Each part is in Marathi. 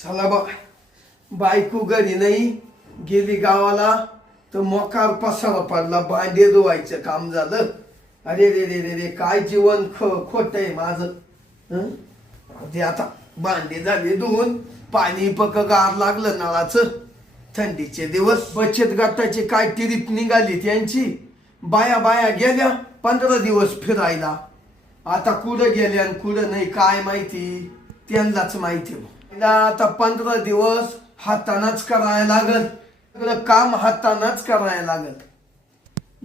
चला बा, बायको घरी नाही गेली गावाला तर मोकार पसारा पडला, भांडे धुवायचं काम झालं. अरे रे रे रे रे काय जीवन खोट आहे माझं. ते आता भांडे झाले धुवून, पाणी गार लागलं नळाचं. थंडीचे दिवस, बचत गटाची काय ट्रिप निघाली त्यांची. बाया बाया गेल्या 15 दिवस फिरायला. आता कुठं गेल्या आणि कुठं नाही काय माहिती, त्यांनाच माहिती. आता 15 दिवस हातानच करायला लागल, सगळं काम हातानच करायला लागल.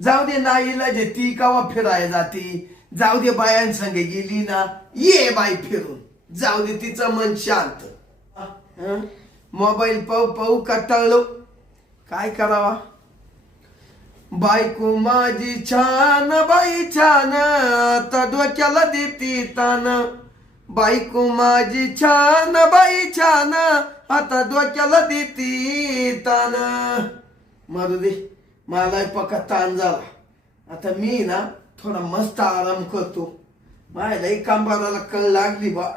जाऊ दे, नाईला जे ती कवा फिरायला जाती. जाऊ दे, बायांसंग गेली ना, ये बाई फिरून जाऊ दे, तिचं मन शांत. मोबाईल पाहू पाहू कंटाळलो, काय करावा. बायको माझी छान, बाई छान, आता डोक्याला देती तान. बायको माझी छान, बाई छान, आता डोक्याला देती तान. मारू दे, मला पक्का ताण झाला. आता मी ना थोडा मस्त आराम करतो. माझ्यालाही कंबराला कळ लागली बा.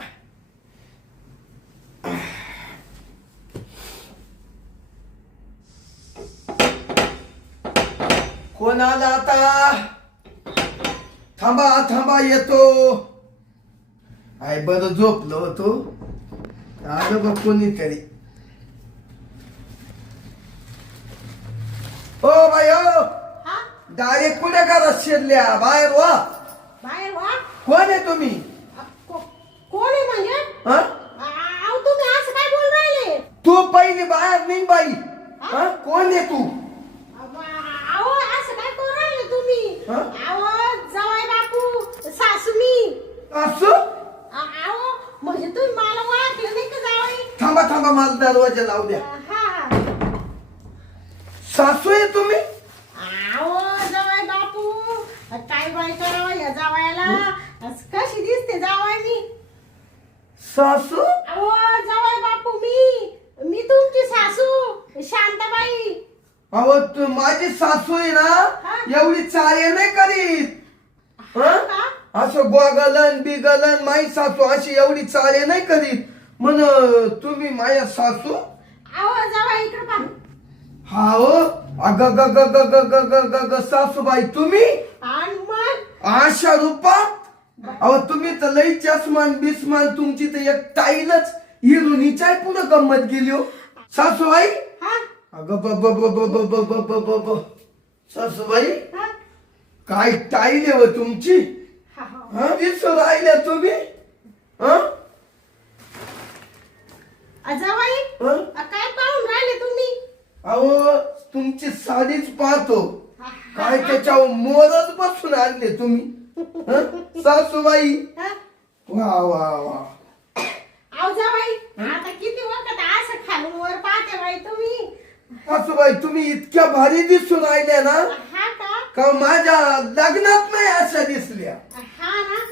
कोण आला आता? थांबा थांबा, येतो. आय बरं झोपलो होतो, आलं बघ कोणीतरी. ओ बाई ओ, डायरेक्ट कुठे घरात शिरल्या? बाहेर वा. बाहेर वा. कोण आहे तुम्ही? कोण आहे म्हणजे? तुम्ही असं काय बोल राहिले? तू पहिली बाहेर नाही बाई. कोण आहे तू? असं काय करू राहिले तुम्ही? जावई बापू, सासू मी. असं म्हणजे तुम्ही मला ओळखलं नाही का जावई? थांबा थांबा, मला दरवाजा लावू द्या. सासू आहे तुम्ही? जावई बापू, काय बाय करावं या जावयाला? कशी दिसते जावई मी? सासू? जावई बापू, मी तुमची सासू शांताबाई. अहो, तू माझी सासू आहे ना, एवढी चाळे नाही करीत. असं गोगलन बिगलन, माई सासू अशी एवढी चाळे नाही करीत. म्हण तुम्ही माझ्या सासू? जावई इकडे पहा. हा हो, अग ग ग ग ग ग ग ग ग सासूबाई तुम्ही आशा रूपात? अहो तुम्ही तर लई चष्मान बिस्मान, तुमची तर एक टाईलच हिरोनीच्या पुढे गंमत गेली हो सासूबाई. अग ब ब ब ब ब ब ब ब ब ब सासूबाई, काय टाईल आहे तुमची. दिसू राहिल्या तुम्ही. जावई काय पाहून राहिले तुम्ही? अहो तुमची साडीच पाहतो, काय त्याच्यावर मोरच बसून आणले तुम्ही सासूबाई. वा वा वा. जावई आता किती वखत असं खालून वर पाहते बाई तुम्ही. सासूबाई तुम्ही इतक्या भारी दिसून राहिल्या ना, का माझ्या लग्नात नाही अशा दिसल्या.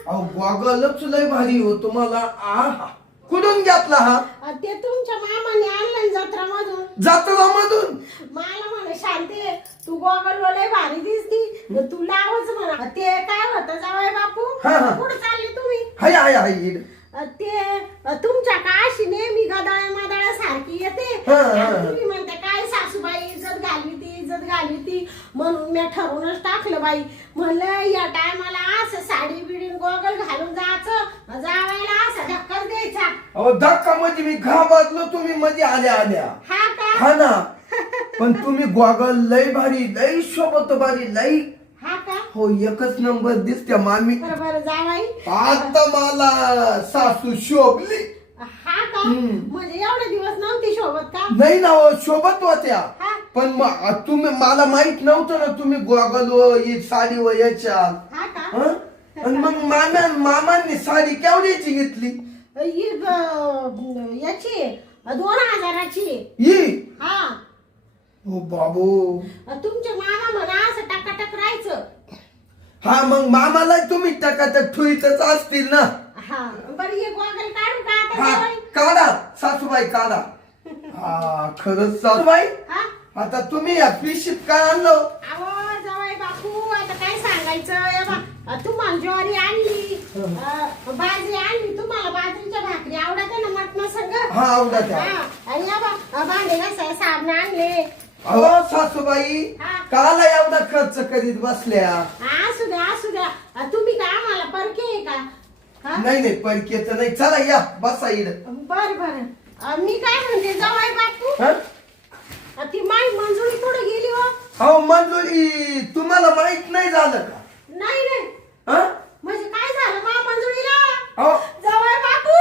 अहो गॉगलच लय भारी हो तुम्हाला. आहा, कुठून घेतला हा? ते तुमच्या मामाने आणलं जत्रामधून. जत्रामधून? मला म्हणे शांती, तू गॉगल लय भारी दिसती, तू लावच म्हणा. ते काय होतं जावई बापू, कुठं चालले तुम्ही? हाय हाय हाय. ते तुमच्या काशी नेहमी गदाळ्या मादाळ्या सारखी येते. तुम्ही म्हणते काय सासूबाई इज्जत घालवी ती म्हणून मी ठरवूनच टाकलं बाई. म्हणलं या टायमाला असं साडी बिडी गोगल घालून जायचं, जावायला असा धक्का द्यायचा. अहो धक्का म्हणजे मी घाबरलो, तुम्ही मध्ये आल्या आल्या. हा ना, पण तुम्ही गोगल लय भारी, लय शोभत भारी, लय. हो एकच नंबर दिसते मामी. बरोबर जावाई, आता मला सासू शोभली. म्हणजे एवढे दिवस नव्हती शोभत का? नाही ना, शोभत होत्या, पण तुम्ही मला माहित नव्हतं ना तुम्ही गोगल व साडी व याच्या. आणि मग मामांनी साडी केवढ्याची घेतली? याची 2000ची. हो बाबू, तुमचे मामा म्हणा असं टकाटक राहायचं. हा मग मामाला तुम्ही टकाटक ठुईतच असतील ना. बरं ये गोगल काढू का आता? काढा सासूबाई काढा. हा खरंच सासूबाई, आता तुम्ही या पिशीत काय आणलं? जावई बापू आता काय सांगायचं. तुम्हाला ज्वारी आणली, बाजरी आणली. तुम्हाला बाजरीच्या भाकरी आवडते ना मटणा सगळं. हा उद्या द्या. आणि या बा, भांडे घासायला साबण आणले. अहो सासूबाई हा. काला एवढा खर्च करीत बसल्या? असू द्या असू द्या. तुम्ही काय आम्हाला परके आहे का? हा? नाही नाही परकेच नाही. चला या बसा इड. बर बर. मी काय म्हणते जावाई बापू, हा? ती माई मंजुळी कुठे गेली हो? अहो मंजुरी तुम्हाला माहित नाही झालं का? नाही नाही. हा? म्हणजे काय झालं मा मंजुळीला? अहो जावाई बापू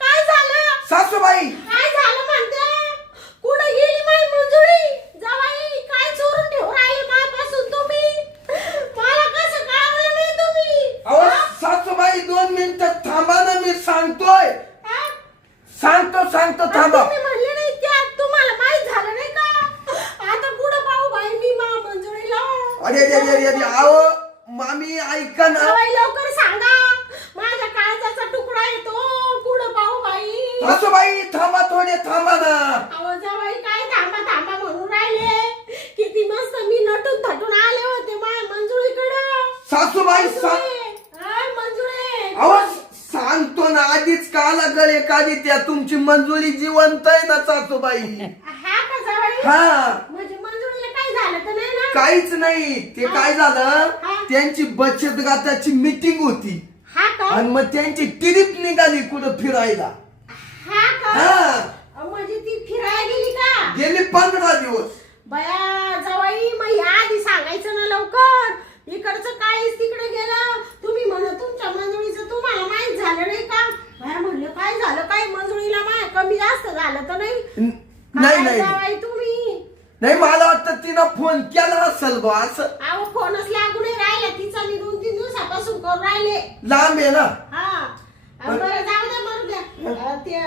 काय झालं? सासूबाई काय झालं म्हणते? कुठे गेली माई मंजुळी? जावाई काय चोरून ठेवून राहिले मापासून तुम्ही? मला कसं कळवलं नाही तुम्ही? अहो सासूबाई 2 मिनिटं थांबा ना, मी सांगतोय. हा? सांगतो आणि थांबा. तुम्ही म्हणले नाही त्यात तुम्हाला माहित झालं नाही का? आता कुठं पाहू बाई मी मा मंजुळीला? अरे अरे अरे अरे अहो मामी ऐका ना. जावाई लवकर सांगा, माझ्या काळजाचा तुकडा येतो. कुठं पाहू बाई? सासूबाई थांबा, थोडे थांबा ना. अहो जावाई काय थांबा थांबा म्हणून राहिले? किती मस्त मी नटून थटून आले होते माझ्या मंजुळीकडं. सासूबाई मंजुळे अहो सांगतो ना, आधीच काला गळे काढी त्या. तुमची मंजुरी जिवंत आहे ना सासूबाई? हा का जावाई? हा. म्हणजे मंजुळीला काय झालं तर नाही ना? काहीच नाही. ते काय झालं, हा. त्यांची बचत गटाची मीटिंग होती हा का? आणि मग त्यांची ट्रिप निघाली कुठं फिरायला. हा का? हा. म्हणजे ती फिरायला गेली का? गेली 15 दिवस. बया जावाई मग या आधी सांगायचं ना लवकर. इकडचं काहीच तिकडे गेलं. तुम्ही म्हणत तुमच्या मंजुळीचं तुम्हाला माहित झालं नाही का? बया म्हणलं काय झालं, काय मंजुळीला माय कमी जास्त झालं तर नाही? नाही काय नाही जावाई तुम्ही? नाही, मला वाटतं तिनं फोन केला असेल बा. असं अहो फोनच लागू नाही राहिला तिचा. मी 2-3 दिवसापासून करून राहिले. लांब आहे ना. हा. बरं जाऊ द्या मरू द्या. ते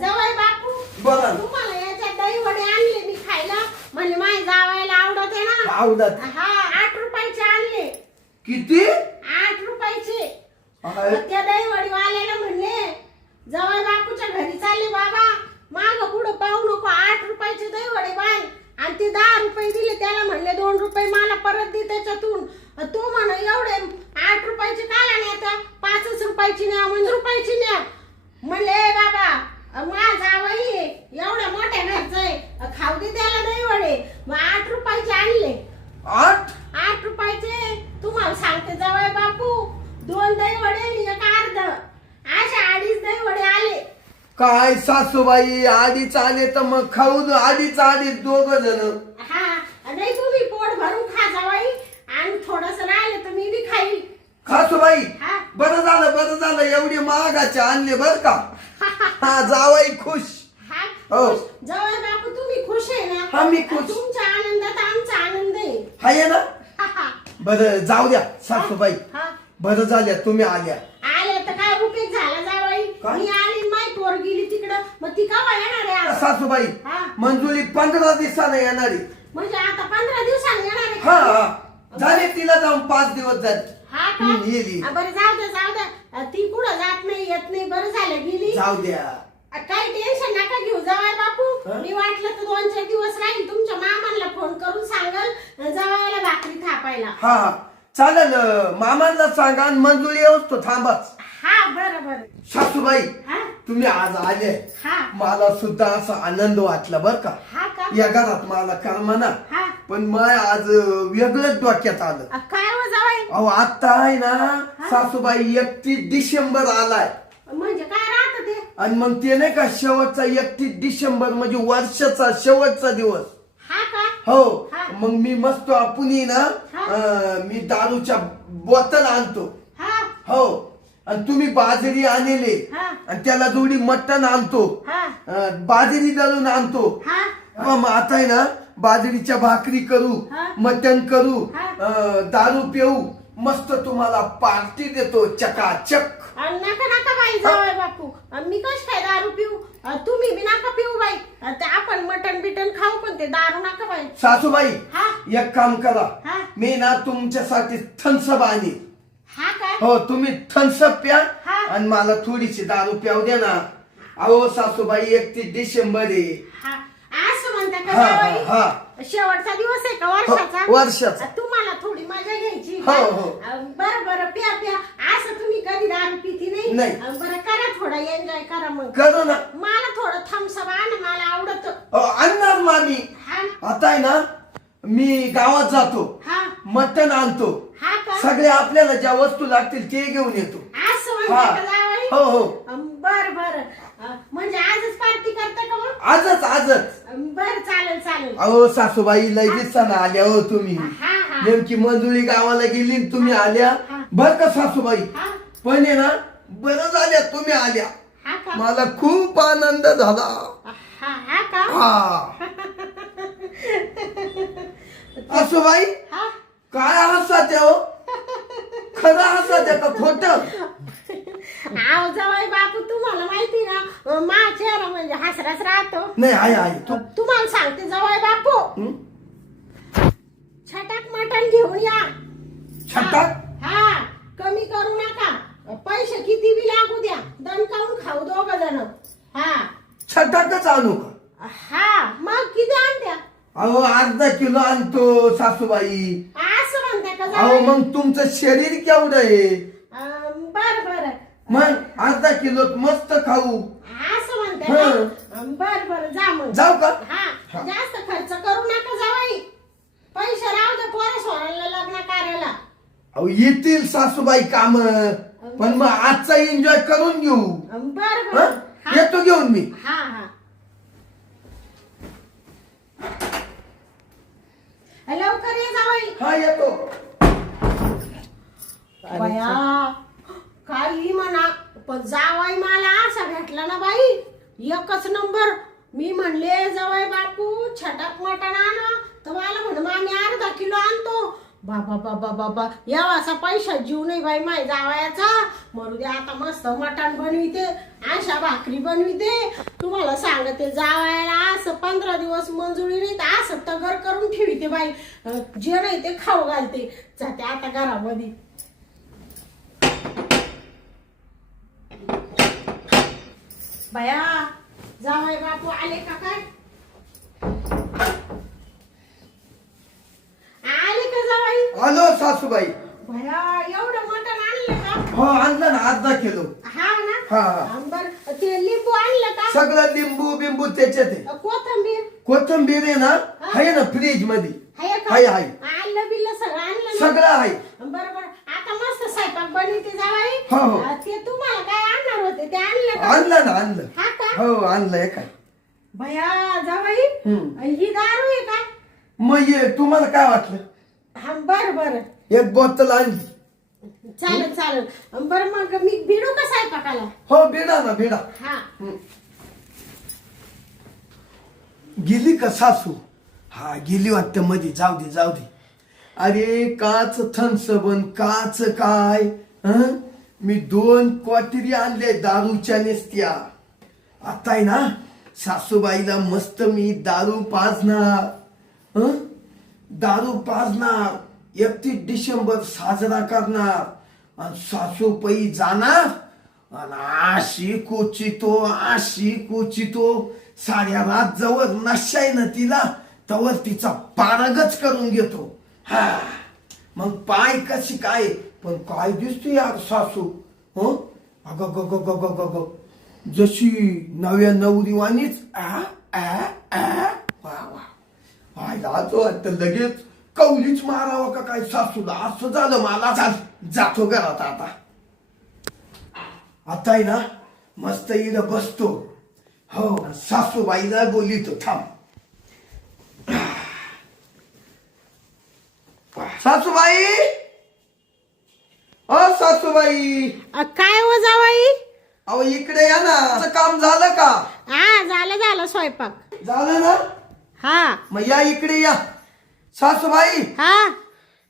जावाई बापू बोला ना. तुम्हाला याच्यात दही वडे आणले मी खायला. म्हणजे माझ्या जावायला आवडत आहे ना. आवडत. हा 8 रुपयाचे आणले. किती? 8 रुपयाचे. आहे. त्या दही वडी वाल्याला म्हणले जावाई बापूच्या घरी चालले बाबा, माग पुढं पाहू नको. 8 रुपयाचे दही वडे बाय. आणि ते 10 रुपये दिले त्याला. म्हणले 2 रुपये मला परत दे त्याच्यातून. तो म्हण एवढे 8 रुपयाचे काय आणि आता 5 रुपयाची न्या, म्हणजे रुपयाची न्या. म्हणले बाबा माझा जावई एवढ्या मोठ्या घरचा आहे, खाऊ दे त्याला दही वडे. मग 8 रुपयाचे आणले. 8 रुपयाचे. तुम्हाला सांगते जावई बापू, 2 दही वडे आणि 1 अर्ध अशा 2.5 दही वडे आले. काय सासूबाई, आधीच आले तर मग खाऊ दे. आधीच 2 जण. हा नाही तुम्ही पोट भरून खा जावाई. आणि थोडस राहिलं तर मी बी खाईल. सासूबाई हा. बरं झालं एवढे महागाचे आणले बर का. हा जावाई खुश. हा हो. खुश. जावई बापू तुम्ही खुश आहे ना? हा, मी खुश. तुमच्या आनंदात आमचा आनंद आहे. हाय ना. हा, हा. बरं जाऊ द्या सासूबाई. हा. बरं झाल्या तुम्ही आल्या. आले तर काय उपयोग झाला जावाई? काय? मी आली माय पोर गेली तिकडं. मग ती केव्हा येणार आहे आज? सासूबाई हा. मंजुरी 15 दिवसाने येणारी. म्हणजे आता 15 दिवसांनी येणार आहे हा का? हा झाले, तिला जाऊन 5 दिवस झाले. हा का? येली. बरं जाऊ द्या जाऊ द्या. ती कुठं जात नाही येत नाही. बरं झालं गेली. जाऊ द्या. काही टेन्शन नका घेऊ जावाय बापू. हा? मी वाटलं तर 2-4 दिवस राहील. तुमच्या मामांना फोन करून सांगल जावायला भाकरी थापायला. हा हा चालेल. मामांना सांगा आणि मंजुरी येऊच थांबाच. हा बरं बरं. सासूबाई हा तुम्ही आज आले, हा मला सुद्धा असा आनंद वाटला बर का. हा का? या घरात मला करमाना, हा पण मग आज वेगळंच डोक्यात आलं. काय हो जावाय? अहो आता आहे ना सासूबाई 31 डिसेंबर आलाय. म्हणजे काय राहत ते? आणि मग ते नाही का शेवटचा 31 डिसेंबर म्हणजे वर्षाचा शेवटचा दिवस. हा का? हो. हा. मग मी मस्त आपणही ना मी दारूच्या बॉटल आणतो. हा हो. आणि तुम्ही बाजरी आणले हा आणि त्याला जोडी मटण आणतो. हा बाजरी दळून आणतो. हा मग आता आहे ना बाजरीच्या भाकरी करू, हा. मटण करू, हा. दारू पिऊ, मस्त तुम्हाला पार्टी देतो चकाचक. नका नका बाई जावाय बापू. मी कश काय दारू पिऊ? तुम्ही बी नका पिऊ बाई. ते आपण मटण बिटन खाऊ पण ते दारू नका बाई. सासूबाई हा एक काम करा, हा मी ना तुमच्यासाठी थम्सअप आणीन. हा काय? हो तुम्ही थम्सअप प्या हा. आणि मला थोडीशी दारू प्याव द्या ना. अहो सासूबाई 31 डिसेंबर आहे. हा असं म्हणता का हा जावाई? हा हा शेवटचा दिवस आहे का वर्षाचा? हो, वर्षाचा. तुम्हाला थोडी मजा घ्यायची. हो, हो. बरं बरं प्या प्या. असं तुम्ही कधी दारू पिती नाही. नाही. बरं करा थोडा एन्जॉय करा मग. करू ना. मला थोडं थोडं थम्सअप आण, मला आवडत. आणणार मामी. हा आता आहे ना मी गावात जातो, हा मटण आणतो, हा का? सगळे आपल्याला ज्या वस्तू लागतील ते घेऊन येतो. असं हा. म्हणते का जावई? हो हो बर बर. म्हणजे आजच पार्टी करते का मग? आजच. बर चालेल चालेल. अहो सासूबाई लय दिवसानं आल्या हो तुम्ही. हा हा नेमकी मंजुळी गावाला गेली आणि तुम्ही आल्या. हा. बर का सासूबाई? हा पण आहे ना बरं झाल्या तुम्ही आल्या, हा का? मला खूप आनंद झाला. हा हा का? हा सासूबाई हा काय हसत हो? खरं हसत का खोट? आव जावई बापू, तुम्हाला माहिती ना माझा चेहरा म्हणजे हसराच राहतो. नाही आहे तू. तुम्हाला सांगते जावई बापू, हं? छटाक मटण घेऊन या. छटाक? हा कमी करू नका. पैसे किती बी लागू द्या, दणकावून खाऊ दोघ जण. हा छटाकच आणू का? हा मग किती आणत्या? अहो अर्धा किलो आणतो सासूबाई. असं म्हणते का अहो जावई? मग तुमचं शरीर केवढं आहे? बर बर. मग अर्धा किलो मस्त खाऊ. असं म्हणते हं. का? बर बर जा मग. जाऊ का? हा जास्त खर्च करू नका जावई. पैसे राहू दे पोरं सोरायला लग्न कार्याला. अहो येतील सासूबाई काम, पण मग आजचा एन्जॉय करून घेऊ. बर हं? बर. हा येतो घेऊन मी. हा हा. लवकर ये जावई. हा येतो. बया काही म्हणा, पण जावाई मला असा भेटला ना बाई, एकच नंबर. मी म्हणले जावाई बापू छटाक मटण आणा, तर मला म्हण मामी अर्धा किलो आणतो. बाबा बाबा बाबा यावासा पैसा जीव नाही बाई माय जावायाचा. मरू दे आता मस्त मटण बनविते, अशा भाकरी बनविते. तुम्हाला सांगते जावायला असं 15 दिवस मंजुळी नाही तर असं तगर करून ठेवते बाई. जे नाही ते खाऊ घालते. जाते आता घरामध्ये. बया जावाई बापू आले का काय? आले का जावाई? आलो सासूबाई. बया एवढं मटण आणलं का? हो आणलं ना अर्धा किलो. हा ना. हा. बर ते लिंबू आणलं का? सगळं लिंबू बिंबू त्याच्यात आहे. कोथंबीर कोथिंबीर आहे ना, आहे ना फ्रीज मध्ये. आहे का? आहे आणलं बिल्लं सगळं आणलं ना? सगळं आहे. बरोबर. आता मस्त स्वयंपाक बनवते जावाई. हो, हो. ते तुम्हाला काय आणणार होते ते आणलं का? आणलं ना आणलं. हा का? हो आणलंय काय. भया जावाई हम्म. ही दारू आहे का? मग ये तुम्हाला काय वाटलं? हा बर बर. एक बोतल आणली. चालेल चालेल. बरं मग मी भिडू का स्वयंपाकाला? हो बिडा ना बिडा. हा गेली का सासू? हा गेली वाटतं मध्ये. जाऊ दे. अरे काच थन्सबन काच काय हं? मी 2 क्वाटरी आणले दारूच्या नेसत्या. आता आहे ना सासूबाईला मस्त मी दारू पाजणार. हं? दारू पाजणार. 31 डिसेंबर साजरा करणार आणि सासूबाई जाणार आणि अशी कोचितो साऱ्या रात जवळ नशाय ना तिला तवर तिचा पारगच करून घेतो. हा मग पाय कशी काय, पण काय दिसतो यार सासू. हो अग जशी नव्या नवरीवानीच. वा लाजो वाटतं लगेच कौलीच मारावं का काय सासूला. असं झालं मला. जातो घरात आता आहे ना मस्त इथं बसतो. हो सासूबाईला बोलितो. थांब सासूबाई. ओ सासूबाई. काय हो जावाई? अहो इकडे या ना. तुमचं काम झालं का? हा झालं स्वयंपाक झालं ना. हा मग या इकडे या सासूबाई. हा.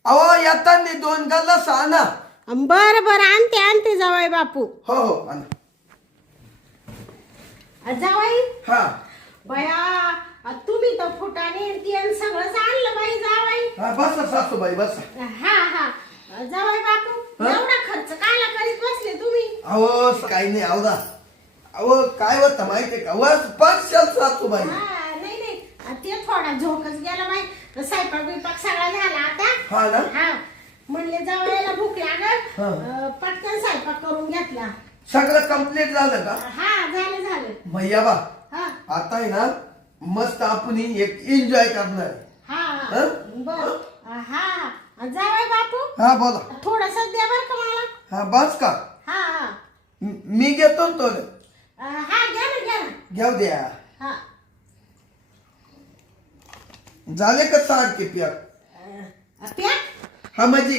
अहो येताना 2 गल्लास आणा. बर आणते जावाई बापू. हो आणा. जावाई हा तुम्ही तर फुटाने तेल सगळंच आणलं बाई जावाई. हा बसा सासूबाई बसा. हा जावाई बापू एवढा खर्च कायला करीत बसले तुम्ही? अहो काही नाही. अहो काय होतं माहितीये का, वस पाचशाल सासूबाई. नाही ते थोडा झोकच गेला बाई. स्वयंपाक बिपाक सगळा झाला आता. हा ना. हा म्हणले जावायला भूक लागत, पटकन स्वयंपाक करून घेतला. सगळं कम्प्लीट झालं का? हा झालं. मैया बा हा आता आहे ना मस्त आपण एक एन्जॉय करणार आहे. हा हं? बर हा जावई बापू हा बोला. थोडस द्या बर का मला. हा बस का हा हा मी घेतो ना थोडं. हा घ्या ना घेऊ द्या. हा झाले का सारखे प्याक? पॅक हा म्हणजे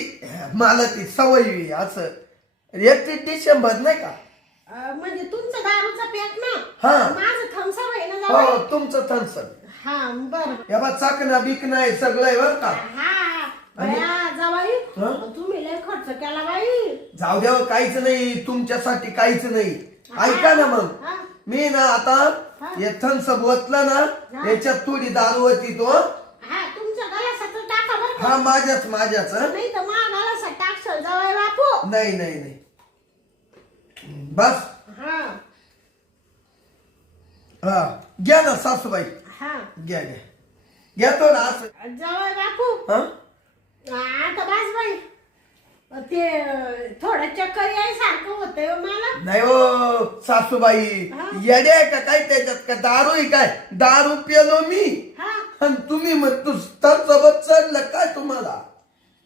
मला ती सवय आहे असं 31 डिसेंबर नाही का. म्हणजे तुमचं दारूचा पॅक ना. हा. माझं थम्सअप आहे ना हो जावई. तुमचं थन्सन हा बर या बा चाकणा बिकणं आहे सगळं आहे बरं का. हा आणि- बया जावई हं? तुम्ही लय खर्च केला बाई. जाऊ द्या काहीच नाही तुमच्यासाठी काहीच नाही. ऐका ना मग हा. मी ना आता हा. हे थन्सअप ओतलं ना हा. याच्यात थोडी दारू होती तो. हा तुमच्या गलासात टाका बर का. हा माझ्याच हं? नाही तर मा गलासात टाकशाल जावई बापू. नाही नाही नाही बस. हा हा घ्या ना सासूबाई हा घ्या घ्या घेतो ना असं. जावई बापू हा आता बस बाई ते थोडं चक्कर यायसारखं होतंय हो मला. नाही हो सासूबाई हा. येडे आहे का काय त्याच्यात का दारू आहे काय. दारू पिलो मी हा आणि तुम्ही मग तू सोबत चढलं काय तुम्हाला.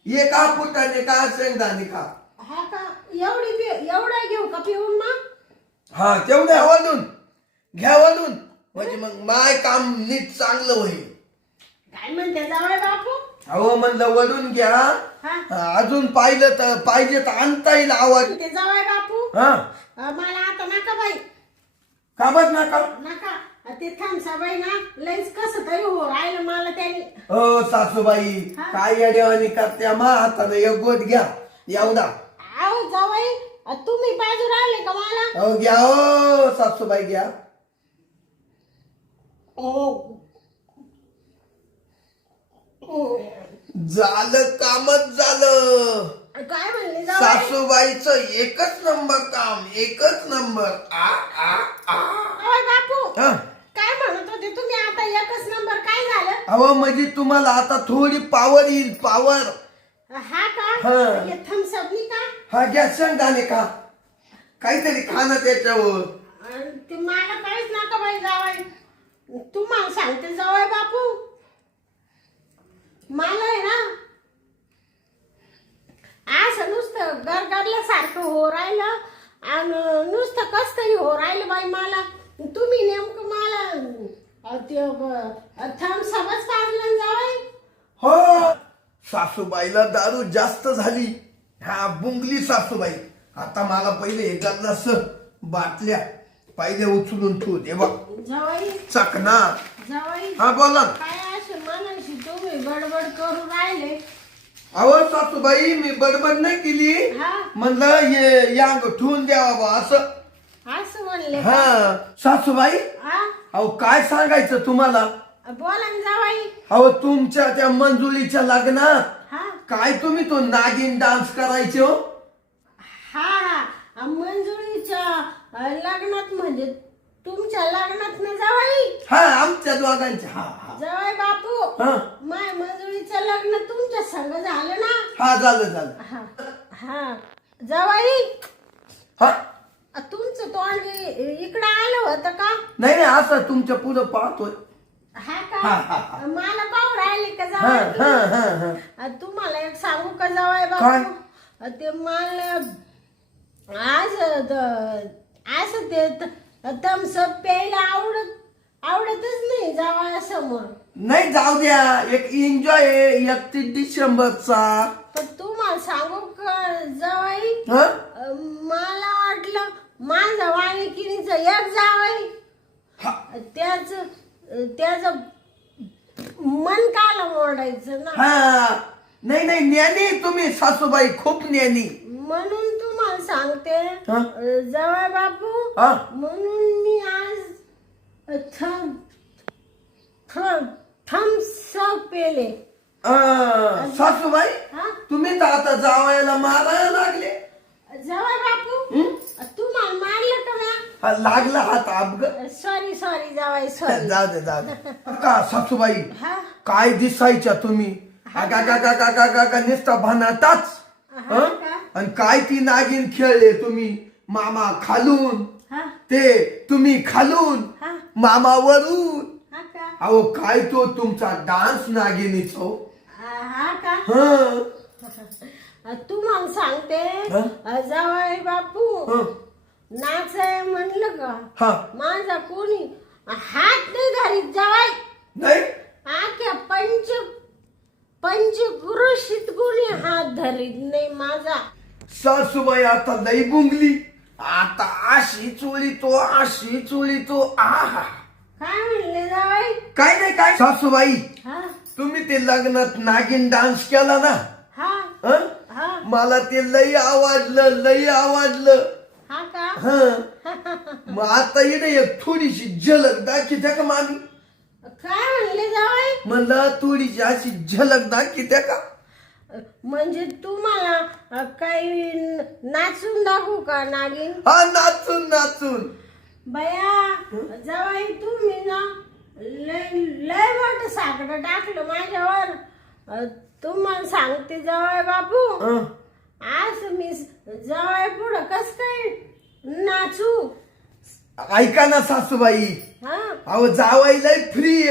एक फुटाने का शेंगदाणे का. हा का एवढं घेऊ का पिऊन मग. हा तेवढ्या वळून घ्या वळून म्हणजे मग माय काम नीट चांगलं होईल. काय म्हणते जावई बापू. अहो म्हणलं वळून घ्या. हा अजून पाहिलं तर पाहिजे तर आणता येईल आवाज. ते जावई बापू हा मला आता नका बाई का बस नका. नका. ते थांबसा बाई ना लईच कसं तरी हो राहिलं मला त्याने. हो सासूबाई हा. काय येड्यावानी करत्या मा हाताने एक गोट घ्या एवढा. आहो जावई तुम्ही बाजू राहिले का मला. अहो घ्या हो सासूबाई घ्या. झालं कामच झालं. काय म्हणले जावई. सासूबाईचं एकच नंबर काम एकच नंबर. आ आ आ जावई बापू हा. काय म्हणत होते तुम्ही आता एकच नंबर काय झालं. अहो म्हणजे तुम्हाला आता थोडी पावर येईल पावर. हा का हा. हे थम्सअप नी का. हा घ्या शेंगदाणे का काहीतरी खाणं त्याच्यावर. आणि ते मला काहीच नका बाई जावई. तुम्हाला सांगते जावई बापू मला आहे ना असं नुसतं गरगरल्यासारखं हो राहिलं आणि नुसतं कस तरी हो राहिलं बाई मला. तुम्ही नेमकं मला ते थम्सअपच पाजलं जावई. हो सासूबाईला दारू जास्त झाली. हा बुंगली सासूबाई. आता मला पहिले हे गल्लास बाटल्या पहिले उचलून ठेवू दे बा. जावई चकना. जावई हा बोला. काय असं मनाशी तुम्ही बडबड करू राहिले. अहो सासूबाई मी बडबड नाही केली. हा म्हणलं ये यांग ठेवून द्यावा बा असं. असं म्हणले का? हा सासूबाई हा अहो काय सांगायचं तुम्हाला. बोला ना जावई. अहो तुमच्या त्या मंजुळीच्या लग्नात हा काय तुम्ही तो नागिन डान्स करायचे हो. हा मंजुळीच्या लग्नात म्हणजे तुमच्या लग्नात ना जावई. हा आमच्या दोघांच्या. हा हा जावई बापू हा माय मंजुळीचं लग्न तुमच्या संग झालं ना. हा झालं झालं. हा हा जावई हा तुमचं तोंड इकडं आलं होतं का. नाही नाही असं तुमच्या पुढं पाहतोय. हा हा, हा, का मला पाहू राहिले का हा हा जावई. हा हा तुम्हाला एक सांगू का जावई काय? बापू ते मला आज असं ते थम्सअप प्यायला आवडतच नाही जावयासमोर. नाही जाऊ द्या एक एन्जॉय 31 डिसेंबरचा. पण तुम्हाला सांगू का जावई हा मला वाटलं माझा वाणिकिनीचं एक जावई हा. त्याच मन काला मोडायचं ना. हा नाही नाही ज्ञानी तुम्ही सासूबाई खूप ज्ञानी. म्हणून तुम्हाला सांगते हा? जावई बापू हा म्हणून मी आज थम्सअप पेले. सासूबाई हा तुम्ही तर आता जावायला मारायला लागले. जावई बापू हं? तुम्हाला मारलं का म्या. हा, लागला हात अपघ. सॉरी जावई सॉरी. जाऊ दे जाऊ दे. का सासूबाई हा काय दिसायच्या तुम्ही. आगा गा गा गा गा गा गा नुसता भानाताच. हा का आणि काय ती नागिन खेळले तुम्ही मामा खालून. हा ते तुम्ही खालून हा मामा वरून. हा का अहो काय तो तुमचा डान्स नागिनीचो. हा का हं. तू मग सांगते हा? जावई बापू हं. नाचाय म्हणलं का हा माझा कोणी हात नाही धरीत जावाय नाही आख्या पंचक्रोशीत कोणी हात धरीत नाही माझा. सासूबाई आता लई बुंगली. आता अशी चोळी तो आहा. काय म्हणले जावाई काय नाही काय सासूबाई हा तुम्ही ते लग्नात नागिन डान्स केला ना. हा हं? हा मला ते लई आवडलं. हा का हं. मग आता इकडे एक थोडीशी झलक दाखवत्या का मामी. काय म्हणले जावाई मला थोडीशी अशी झलक दाखवत्या का. म्हणजे तुम्हाला काही नाचून दाखवू का नागिन. हा नाचून बया जावाई तुम्ही ना लय मोठं साकडं टाकलं माझ्यावर. तुम्हाला सांगते जावाई बापू हं. आज मी जावाई पुढं कस काय नाचू. ऐका ना सासूबाई हा अहो जावाई लय फ्री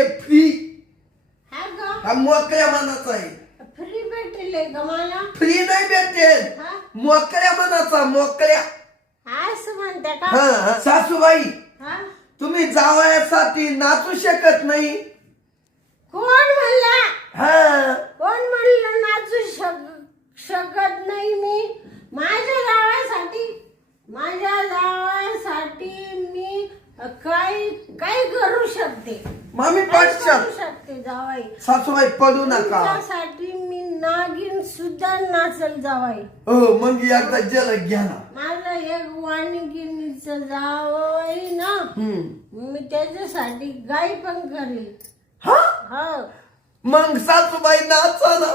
हा का हा मोकळ्या मनाचा आहे. फ्री भेटले का मला. फ्री नाही भेटेल हा मोकळ्या मनाचा मोकळ्या. असं म्हणते का हा सासूबाई हा तुम्ही जावयासाठी नाचू शकत नाही. कोण म्हणला हा कोण म्हणलं नाचू शकत नाही मी. माझ्या जावासाठी मी काय करू शकते. मामी काय पाठशाल करू शकते जावाई. सासूबाई पडू नका. तुमच्यासाठी मी नागिन सुद्धा नाचल जावाई. हो मग एकदा जलक घ्या ना. माझं एक वाणिकीचं जावई ना हम्म. मी त्याच्यासाठी गाई पण करेल. हा हो मग सासूबाई नाचा ना.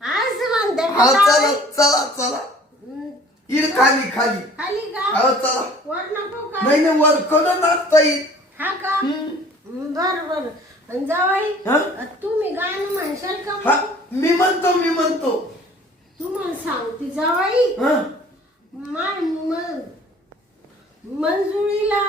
असं म्हणते का हा चला जावई? चला हं, इड खाली खाली का हो चला. वर नको का नाही वर कडून नाचता येईल. हा का हम्म. बर आणि जावाई हा? तुम्ही गाणं म्हणशाल का हा मग? मी म्हणतो. तुम्हाला सांगते जावाई हा मंजुळीला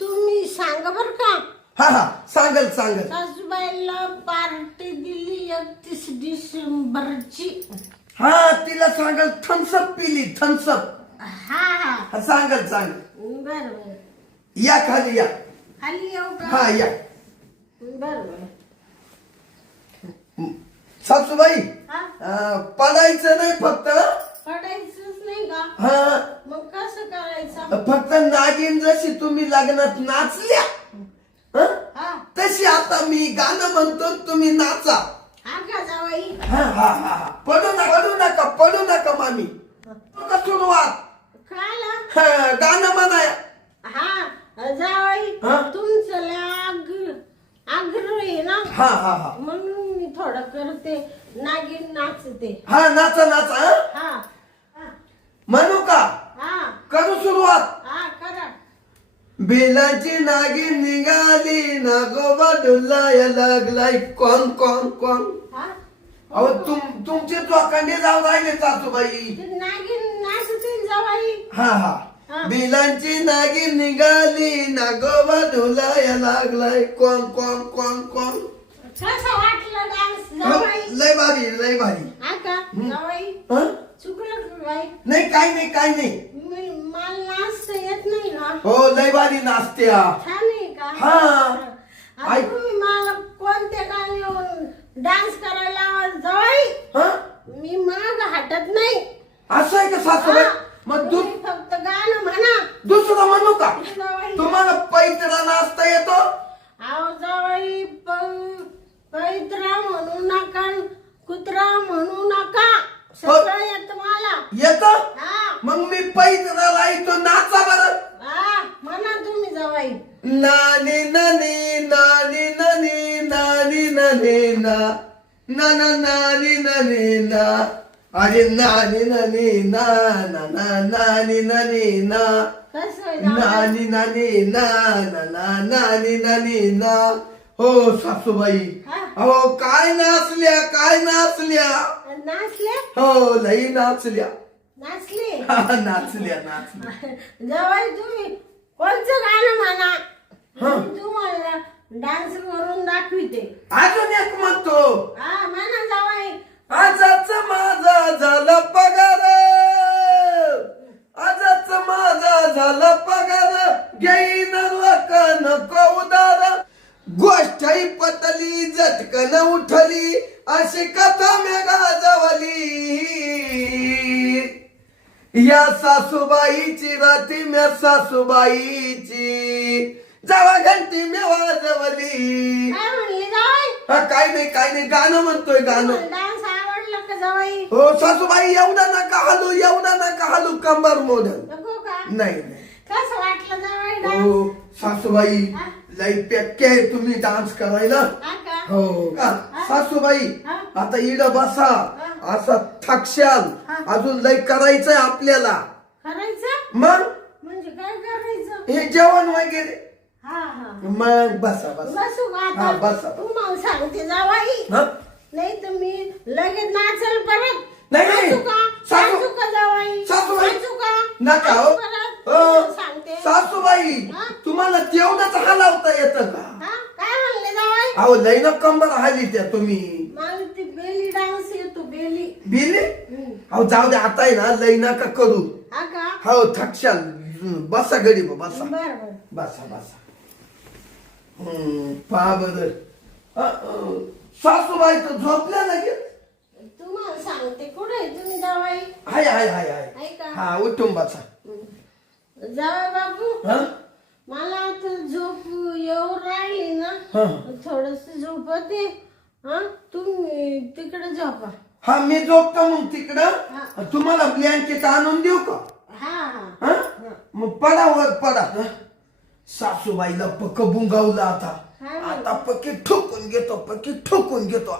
तुम्ही सांगा बर का. हा सांगल सासूबाईला पार्टी दिली 31 डिसेंबरची. हा तिला सांगल थम्सअप पिली थम्सअप. हा सांगल बर या खाली या. खाली येऊ का हा या बर सासूबाई हा पडायचं नाही फक्त. पडायचंच नाही का हा मग कसं करायचं. फक्त नागिन जशी तुम्ही लग्नात नाचल्या हं? हा तशी आता मी गाणं म्हणतो तुम्ही नाचा. हा का जावाई हा पडू नका मामी. बघा सुरुवात. खाला हा, गाणं म्हणाय. हा जावाई हा? तुमचं लय आग्रह आहे ना हा म्हणून मी थोडं करते नागिन नाचते. हा नाचा हं? हा म्हणू का हा करू सुरुवात. हा करा. बेलाची नागिन निघाली नागोबा डुलाया लागलाय कोण हा अहो तुमचे चोखंडे जाऊ राहिले सासूबाई. ते नागिन नाचते जावाई. हा हा. बिलांची नागिन निघाली नागोबा डुलाया लागलाय कोण कसं वाटलं डान्स जावाई. लय भारी. हा का जावाई हं? चुकलं का काय. नाही काय नाही मला नाचता येत नाही का. हो लय भारी नाचत्या. छान आहे का हा. आता ऐक. तुम्ही मला कोणत्या गाण्यावर डान्स करायला लावाल जावाई. हं? मी माग हटत नाही. असं आहे का सासूबाई. हा. मग तुम्ही फक्त गाणं म्हणा दुसरं म्हणू का जावाई. तुम्हाला पैतरा नाचता येतो. आहो जावाई पैत्रा म्हणू नका कुत्रा म्हणू नका सगळं येत मला. येत हा मग मी पैतराला येतो नाचा बरं. हा म्हणा तुम्ही जावाई. नानी नानी नानी नानी नानी नानी ना नानी ना अरे नानी ना नानी कसं आहे जावाई? नानी ना नानी ना हो सासूबाई. हा? अहो काय नाचल्या काय नाचल्या. नाचले हो लई नाचल्या. नाचले हा, नाचल्या नाचल्या. जावाई तुम्ही कोणचं गाणं म्हणा हा. मी तुम्हाला डान्स करून दाखविते. अजून एक म्हणतो. हा म्हणा जावाई. आजाच माझा झाला पगार. आजाच माझा झाला पगार. घेईन लोक नको उदार. गोष्टही पटली झटकन उठली. अशी कथा मी गाजवली. या सासूबाईची राती म्या सासूबाईची. जेव्हा घंटी मी वाजवली. काय म्हणले जावाई. हा काय नाही गाणं म्हणतोय गाणं. डान्स आवडला का जावाई. हो सासूबाई एवढा नका हालू कंबर मोडल. नको का नाही कसं वाटलं जावाई डान्स. हो सासूबाई हा? लई पॅके आहे तुम्ही डान्स करायला. हा का हो का सासूबाई. हा? आता इड बसा. असा थकशाल. हा. अजून लई करायचंय आपल्याला. करायचं मग म्हणजे काय करायचं. हे जेवण वगैरे. हा हा मग बसा बसू का हा आता. बसा. तुम्हाला सांगते जावाई. हा? नाही तर मी लगेच नाचल परत. नाही. नाचू का सासू- नाचू का जावाई. सासूबाई. नाचू का नका नाचू हो. परत. हो. सांगते. सासूबाई हा? तुम्हाला तेवढंच हलावता येतं का. हा काय म्हणले जावाई. अहो लई न कंबर हाली त्या तुम्ही. मला ती बेली डान्स येतो बेली. बिले. हम्म. अहो जाऊ दे आता आहे ना लई नका करू. हा का हो थकशाल. बसा गडी बसा. बर बर बसा. पहा बर. सासूबाई तर झोपल्या लगेच. तुम्हाला सांगते कुठे तुम्ही जावाई. हाय आहे का? हा उठून बसा. जावाई बापू हा? मला आता झोप येऊ राहिली ना. हा. थोडस झोपते. हा तुम्ही तिकडे झोपा. हा मी झोपतो मग तिकडं. हा. तुम्हाला ब्लँकेट आणून देऊ का. हा हा हा? मग पडा वर पडा. सासूबाईला पक्क बुंगावलं आता. काय म्हणते? आता पक्की ठोकून घेतो.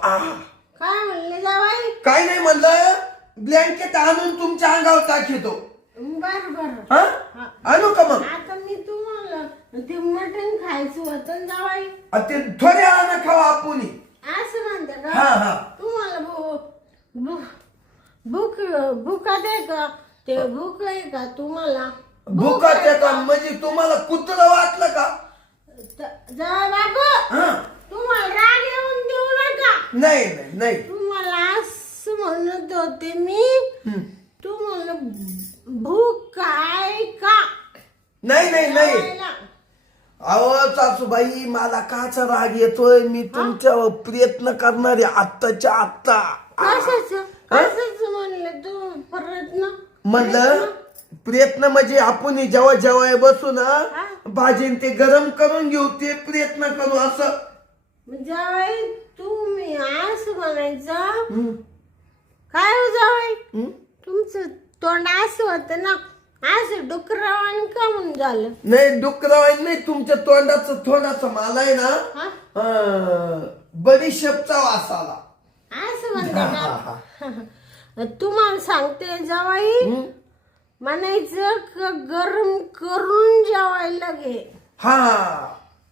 काय म्हणले जावाई. काय नाही म्हणलं. ब्लँकेट आणून तुमच्या अंगावर टाकीतो. बर बर हा? हा. आणू का मग. आता मी तुम्हाला ते मटण खायचं होतं ना जावाई. ते थोडे आणा खावा आपण. असं म्हणते हा का हा. तुम्हाला भूक आहे का. ते भूक आहे का तुम्हाला. भुकाच्या का म्हणजे तुम्हाला कुत्र वाटलं का. जावाई बाबू हा? तुम्हाला राग येऊन देऊ नका. नाही तुम्हाला असं म्हणत होते मी. हम्म. तुम्हाला भूक आहे का. नाही जेवायला. अहो सासूबाई मला काचा राग येतोय. मी तुमच्यावर प्रयत्न करणारे आत्ताच्या आत्ता. कशाचं म्हणलं तू प्रयत्न. म्हणलं प्रयत्न म्हणजे आपण जेव्हा जेव्हा बसू ना हा. भाजी ते गरम करून घेऊ ते प्रयत्न करू असं. जावाई तुम्ही असं म्हणायचं. हम्म. काय हो जावाई हम्म? तुमचं तोंड असं होतं ना. असं डुकरावानी का म्हणून झालं. नाही डुकरावाई नाही. तुमच्या तोंडाचं थोडासा मला आहे ना हा? बडीशेपचा वास आला. असं म्हणते का. तुम्हाला सांगते जावाई. हम्म? म्हणायचं गरम करून जेवायला घे. हा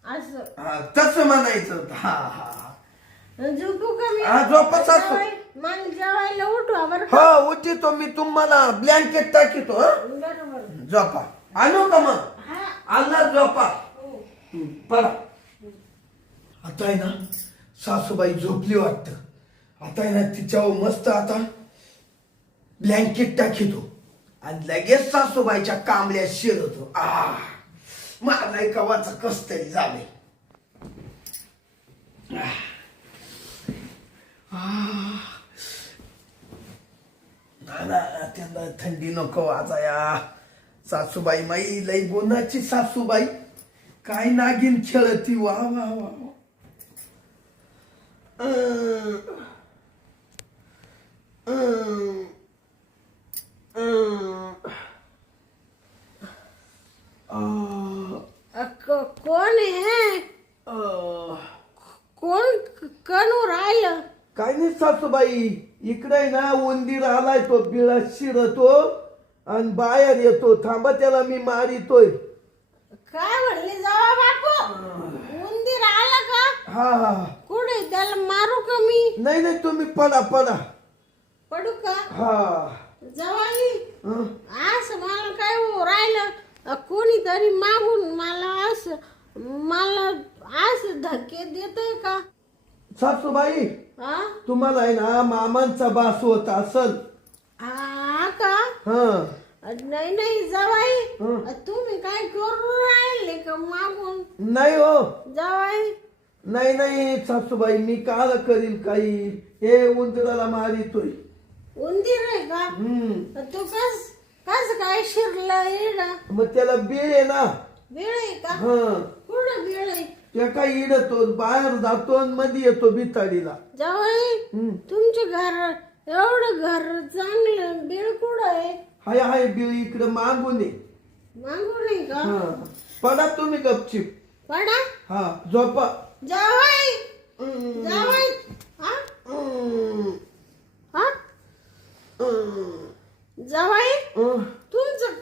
असं तसं म्हणायचं होतं. हा झोपू का मी. हा, झोपा सासू. जावाई, मला जेवायला उठवा बरं हो का. उठितो मी तुम्हाला ब्लँकेट टाकीतो. बरोबर. झोपा. आणू का मग. हा आणला झोपा. हो. पडा. आता आहे ना सासूबाई झोपली वाटत. आता आहे ना तिच्यावर मस्त आता ब्लँकेट टाकीतो आणि लगेच सासूबाईच्या कांबल्या शिरतो. मला कवाचा कस तरी झाले. त्यांना थंडी नको वाजाया. सासूबाई माई लई गुणाची सासूबाई. काय नागिन खेळती. वा वा वा. कोण आहे. कोण कणू राहिलं. काय नाही सासूबाई. इकडे ना उंदीर आलाय. तो बिळा शिरतो आणि बाहेर येतो. थांबा त्याला मी मारितोय. काय म्हणले जावा बापू. उंदीर आला का. हा हा कुठे त्याला मारू का मी? नाही नाही तुम्ही पडा पडा. पडू का? हा जवाई हं. असं मला काय हो राहिलं कोणीतरी मागून मला असं धक्के देतय का? सासूबाई हा तुम्हाला आहे ना मामांचा बास होत असल. हा का? हं. नाही नाही जवाई हं. तुम्ही काय करू राहिले का मागून? नाही हो जवाई नाही नाही सासूबाई मी काल करील काही. हे उंदराला मारितोय. उंदीर आहे का? हम्म तू कस काय शिरला इड? मग त्याला बीळ आहे ना. वेळ आहे का? हं. कुठं वेळ आहे? त्या काही इडतो बाहेर जातो आणि मध्ये येतो भिताडीला. जवाई हम्म. तुमच्या घर एवढं घर चांगलं बिळ कुठं आहे? हाय हाय बीळ इकडे मागून आहे. मागून आहे का? हं. पडा तुम्ही गपचिप. पडा हा झोपा. जावाई हम्म. जावाई हा हम्म. हा हम्म. जावाई हं. तुमचं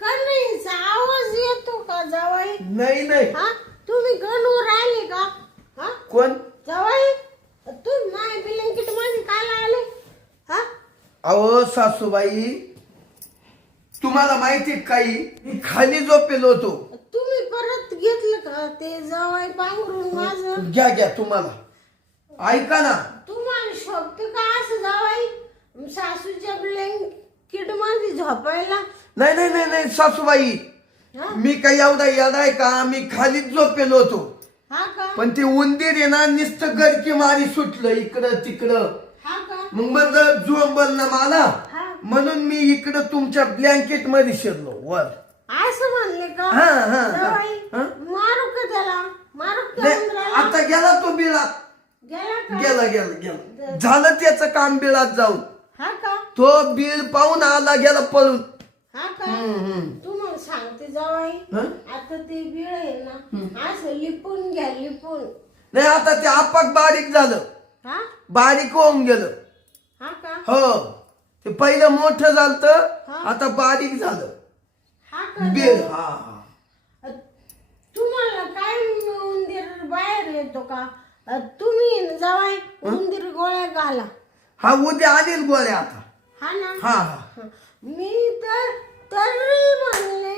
कणीचा आवाज येतो का जावाई? नाही नाही. हा तुम्ही गणवर राहिले का? हा कोण? जावाई तू माय ब्लँकेट मध्ये काय आले? हा अहो सासूबाई तुम्हाला माहिती काही मी खाली झोपेलो होतो. तुम्ही परत घेतलं का ते जावाई पांघरून माझं? घ्या घ्या तुम्हाला ऐका ना. तुम्हाला शोभत का असं जावाई सासूच्या ब्लँकेट मध्ये झोपायला? नाही नाही नाही नाही सासूबाई हा मी काही एवढा येडाय का. मी खालीच झोपेलो होतो. हा का? पण ते उंदीर आहे ना नुसतं गरकी मारी सुटलं इकडं तिकडं. हा का? मग मला झोंबल ना मला हा म्हणून मी इकडं तुमच्या ब्लँकेट मध्ये शिरलो वर. असं म्हणले का? हा, हा, जावाई हा. मारू का त्याला? मारू का नाही, उंदराला? आता गेला तो बिळात. गेला का? गेला गेला गेला झालं त्याचं काम बिळात जाऊन. हा का? तो बिळ पाहून आला गेला पळून. हा का? हम्म. तुम्हाला सांगते जावाई हं? आता ते बिळ आहे ना असं लिपून घ्या लिपून. नाही आता ते आपाक बारीक झालं. हा बारीक होऊन गेलं. हा का? हो ते पहिलं मोठं झालं हा. आता बारीक झालं हा का? बिळ. हा हा. तुम्हाला काय उंदीर बाहेर येतो का? तुम्ही जावाई उंदीर गोळ्या घाला. हा उद्या आणील गोळ्या आता. हा ना? हा हा मी तर तरी म्हणले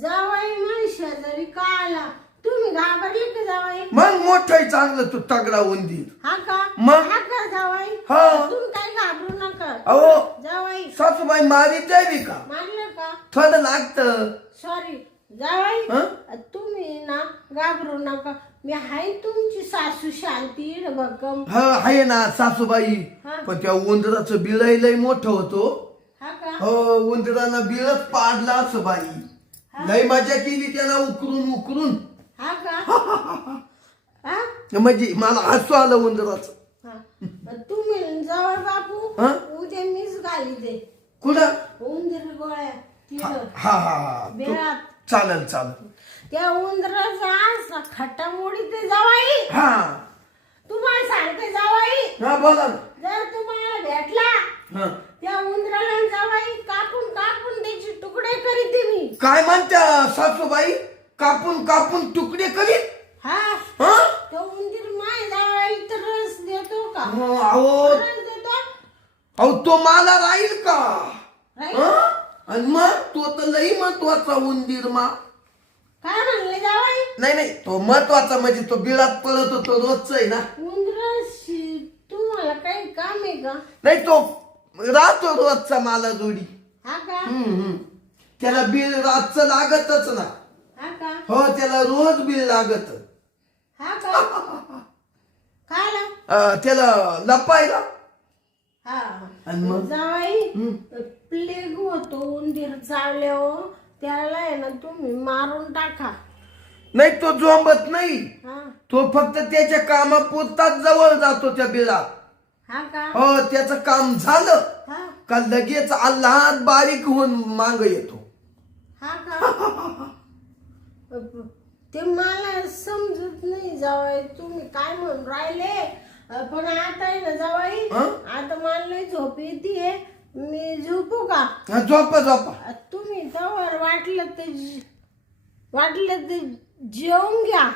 जावाई माझ्या शेजारी का आला? तुम्ही घाबरले का जावाई? मग मोठं चांगलं तू तगडा उंदीर. हा का? मग? हा का जावाई? हो. तुम्ही काय घाबरू नका अहो जावाई. सासूबाई मारीत जावी का. मारलं का? थोडं लागतं. सॉरी जावाई हं? तुम्ही ना घाबरू नका. मी हाय तुमची सासू शांती भक्कम. हा आहे ना सासूबाई. हा. पण त्या उंदराचं बिळही लय मोठं होतो. हा का? हो उंदरानं बिळच पाडला असं बाई. लय मजा केली त्याला उकरून उकरून. हा का? हा? म्हणजे मला हसू आलं उंदराचं. हा. तुम्ही जावाई बापू हं? उद्या मीच घाली दे कुठं? उंदीर गोळ्या हा तिथं हा हा बिळात. चालेल चालेल. त्या उंदराचा असा खटामोडी ते जावाई. हा तुम्हाला सांगते जावाई हा बोला ना. जर तुम्हाला भेटला हा. त्या उंदराला जावाई कापून कापून त्याचे तुकडे करीते मी. काय म्हणत्या सासूबाई. कापून कापून तुकडे करीत. हा हा? तो उंदीर माय जावाई तर रस देतो का? अहो रस देतो अहो तो मला राहील का. राईट. हा? आणि मग तो तर लई महत्वाचा उंदीर मा. काय म्हणले जावाई? नाही नाही तो महत्वाचा म्हणजे तो बिळात पळत होतो रोजच आहे ना. उंदराशी तुम्हाला काही काम आहे का? नाही तो राहतो रोजचा मला जोडी. हा का? हम्म. त्याला बिल रातचं लागतच ना. हा का? हो त्याला रोज बिल लागत. हा का? खायला? त्याला लपायला. हा आणि मग? जावाई हम्म. प्लेग होतो उंदीर चावल्यावर त्याला आहे ना तुम्ही मारून टाका. नाही तो झोंबत नाही. हा तो फक्त त्याच्या कामापुरताच जवळ जातो त्या बिळात. हा का? हो त्याचं काम झालं हा का लगेच अल्लाहात बारीक होऊन मांग येतो. हा का? ते मला समजत नाही जावाई तुम्ही काय म्हणून राहिले. पण आता आहे ना जावाई हं? आता मला लई झोप येते. मी झोपू का? हा, झोपा झोपा. तुम्ही तवर वाटलं ते जेवून घ्या.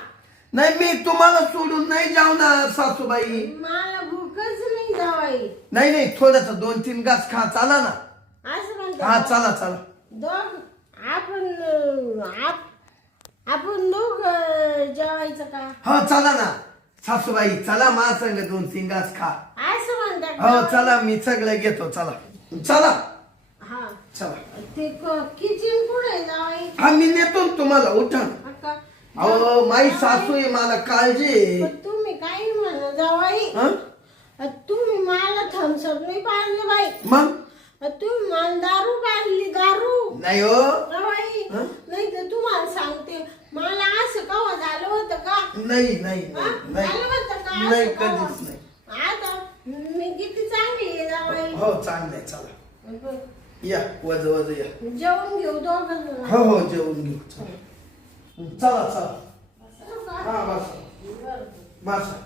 नाही मी तुम्हाला सोडून नाही जाणार सासूबाई. मला भूकच नाही जावाई. नाही नाही थोडस 2-3 घास खा चाला ना. असं हा म्हणतात चला चला. आपण दोघ जेवायचं का? हो चला ना सासूबाई चला मा संग 2-3 घास खा. असं म्हणतात हो का? चला मी सगळं घेतो चला चला हा चला. ते किचन कुठे जावाई? हा मी नेतो ना तुम्हाला उठा. अक्का, अहो माई सासू आहे मला काळजी आहे. पण तुम्ही काही म्हणा जावाई. हं? तुम्ही मला थम्सअप नाही पाडले बाई. मग तुम्ही मला दारू पाडली दारू. नाही हो. जावाई हं? नाही तर तुम्हाला सांगते मला असं कवा झालं होतं का? नाही नाही हा? नाही झालं होतं का नाही असं कवा? कधीच नाही. आता मी किती चांगली आहे जावाई. हो चांगलं आहे चला या वज वज या. जेवण घेऊ दोघं जण. हो हो जेवून घेऊ चला चला चला. असं का? हा बसा बरं. बसा.